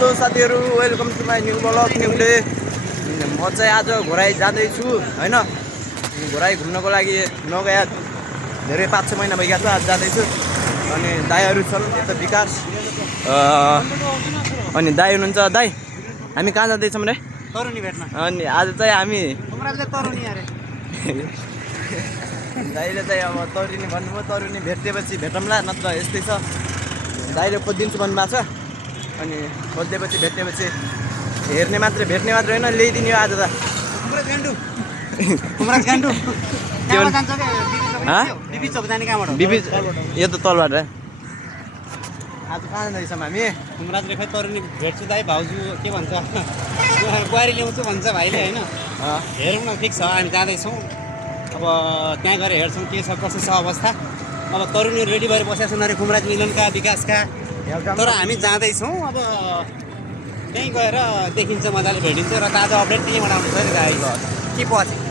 Hello साथीहरू, welcome to my new blog new day. म चाहिँ आज घोराई जाँदैछु होइन। घोराई घुम्नको लागि नगया धेरै 5-6 महिना भइगएको छ। आज जाँदैछु अनि दाईहरू छन् यता विकास अनि दाई हुनुहुन्छ। दाई हामी कहाँ जाँदैछौँ रे? तरुनी भेट्न। अनि आज चाहिँ हामी तरुनी अरे दाइले चाहिँ अब तरुनी भन्नुभयो। तरुनी भेटेपछि भेटौँला, नत्र यस्तै छ। दाइले खोजिदिन्छु भन्नुभएको छ अनि खोजिदिएपछि भेटेपछि हेर्ने मात्रै, भेट्ने मात्रै होइन, ल्याइदिने हो आज त। बिबी चोक जाने कहाँबाट? बिबी यो त तलबाट। आज कहाँ जाँदैछौँ हामी? कुमराजले खै तरुनी भेट्छु दाइ, भाउजू के भन्छ बुहारी ल्याउँछु भन्छ भाइले होइन। हेरौँ न, ठिक छ, हामी जाँदैछौँ। अब त्यहाँ गएर हेर्छौँ के छ कसो छ अवस्था। अब तरुनी रेडी भएर बसेका छन् अरे कुमराज, मिलनका, विकासका। तर हामी जाँदैछौँ। अब त्यहीँ गएर देखिन्छ, मजाले भेटिन्छ र ताजा अपडेट त्यहीँबाट आउँछ नि दाइको। के पछि